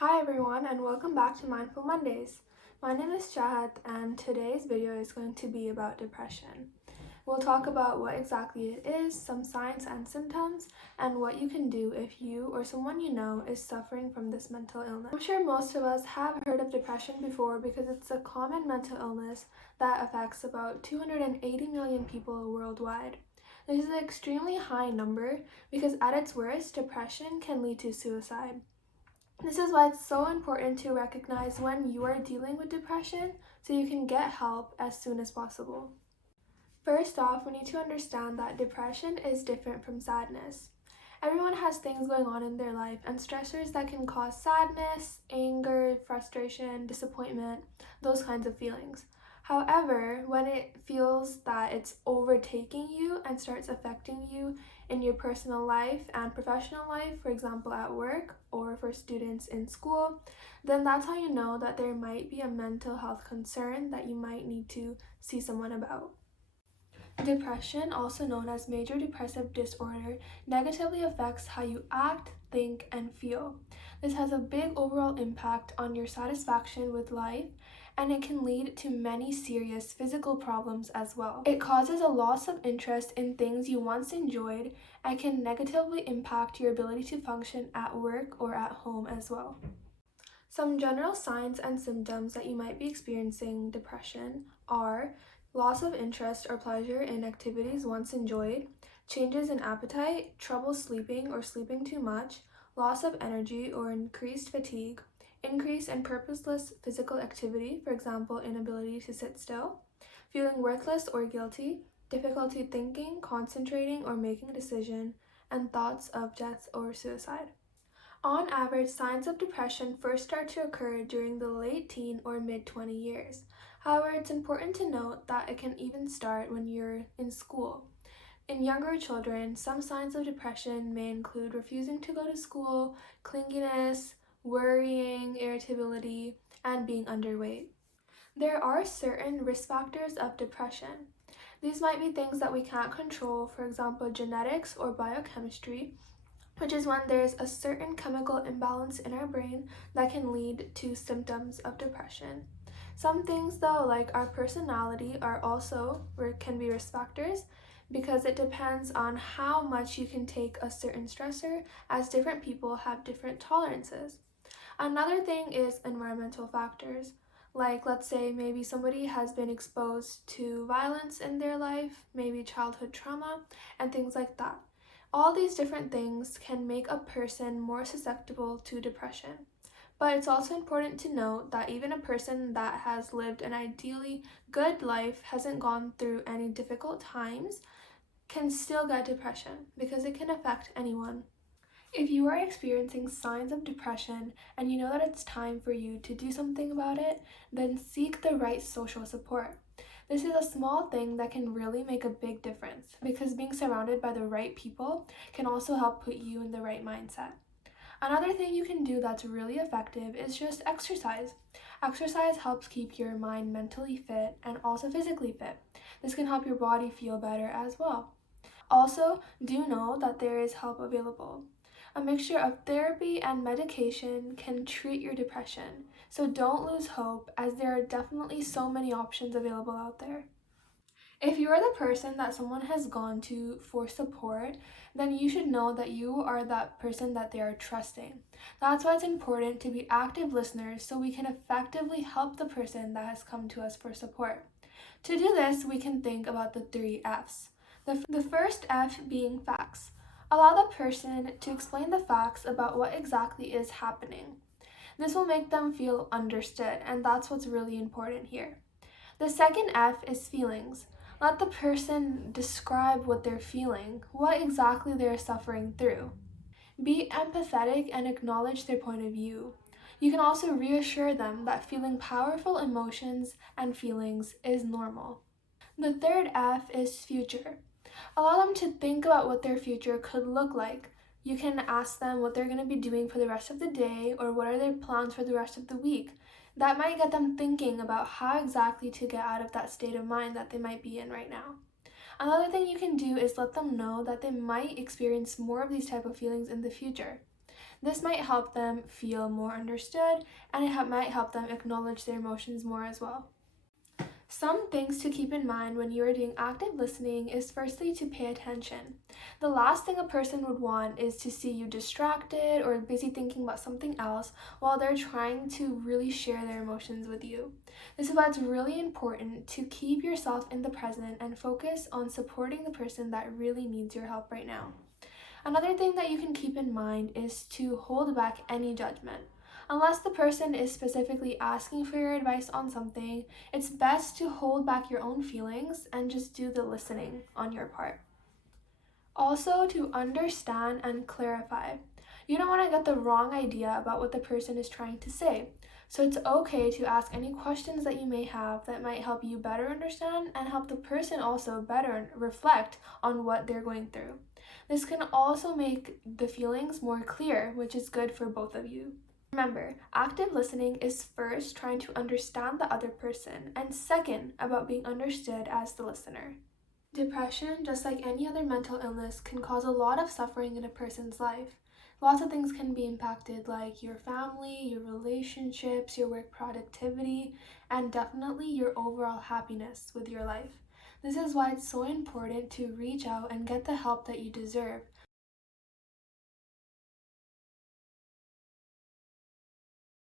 Hi everyone and welcome back to Mindful Mondays. My name is Chahat and today's video is going to be about depression. We'll talk about what exactly it is, some signs and symptoms, and what you can do if you or someone you know is suffering from this mental illness. I'm sure most of us have heard of depression before because it's a common mental illness that affects about 280 million people worldwide. This is an extremely high number because at its worst, depression can lead to suicide. This is why it's so important to recognize when you are dealing with depression so you can get help as soon as possible. First off, we need to understand that depression is different from sadness. Everyone has things going on in their life and stressors that can cause sadness, anger, frustration, disappointment, those kinds of feelings. However, when it feels that it's overtaking you and starts affecting you in your personal life and professional life, for example at work or for students in school, then that's how you know that there might be a mental health concern that you might need to see someone about. Depression, also known as major depressive disorder, negatively affects how you act, think, and feel. This has a big overall impact on your satisfaction with life, and it can lead to many serious physical problems as well. It causes a loss of interest in things you once enjoyed and can negatively impact your ability to function at work or at home as well. Some general signs and symptoms that you might be experiencing depression are loss of interest or pleasure in activities once enjoyed, changes in appetite, trouble sleeping or sleeping too much, loss of energy or increased fatigue, increase in purposeless physical activity, for example, inability to sit still, feeling worthless or guilty, difficulty thinking, concentrating, or making a decision, and thoughts of death or suicide. On average, signs of depression first start to occur during the late teen or mid-20 years. However, it's important to note that it can even start when you're in school. In younger children, some signs of depression may include refusing to go to school, clinginess, worrying, irritability, and being underweight. There are certain risk factors of depression. These might be things that we can't control, for example, genetics or biochemistry, which is when there's a certain chemical imbalance in our brain that can lead to symptoms of depression. Some things though, like our personality, can be risk factors because it depends on how much you can take a certain stressor, as different people have different tolerances. Another thing is environmental factors. Like, let's say maybe somebody has been exposed to violence in their life, maybe childhood trauma, and things like that. All these different things can make a person more susceptible to depression. But it's also important to note that even a person that has lived an ideally good life, hasn't gone through any difficult times, can still get depression because it can affect anyone. If you are experiencing signs of depression and you know that it's time for you to do something about it, then seek the right social support. This is a small thing that can really make a big difference because being surrounded by the right people can also help put you in the right mindset. Another thing you can do that's really effective is just exercise. Exercise helps keep your mind mentally fit and also physically fit. This can help your body feel better as well. Also, do know that there is help available. A mixture of therapy and medication can treat your depression, so don't lose hope as there are definitely so many options available out there. If you are the person that someone has gone to for support, then you should know that you are that person that they are trusting. That's why it's important to be active listeners so we can effectively help the person that has come to us for support. To do this, we can think about the 3 F's. The first F being facts. Allow the person to explain the facts about what exactly is happening. This will make them feel understood, and that's what's really important here. The second F is feelings. Let the person describe what they're feeling, what exactly they're suffering through. Be empathetic and acknowledge their point of view. You can also reassure them that feeling powerful emotions and feelings is normal. The third F is future. Allow them to think about what their future could look like. You can ask them what they're going to be doing for the rest of the day or what are their plans for the rest of the week. That might get them thinking about how exactly to get out of that state of mind that they might be in right now. Another thing you can do is let them know that they might experience more of these type of feelings in the future. This might help them feel more understood, and it might help them acknowledge their emotions more as well. Some things to keep in mind when you are doing active listening is firstly to pay attention. The last thing a person would want is to see you distracted or busy thinking about something else while they're trying to really share their emotions with you. This is why it's really important to keep yourself in the present and focus on supporting the person that really needs your help right now. Another thing that you can keep in mind is to hold back any judgment. Unless the person is specifically asking for your advice on something, it's best to hold back your own feelings and just do the listening on your part. Also, to understand and clarify. You don't want to get the wrong idea about what the person is trying to say. So it's okay to ask any questions that you may have that might help you better understand and help the person also better reflect on what they're going through. This can also make the feelings more clear, which is good for both of you. Remember, active listening is first trying to understand the other person, and second, about being understood as the listener. Depression, just like any other mental illness, can cause a lot of suffering in a person's life. Lots of things can be impacted, like your family, your relationships, your work productivity, and definitely your overall happiness with your life. This is why it's so important to reach out and get the help that you deserve,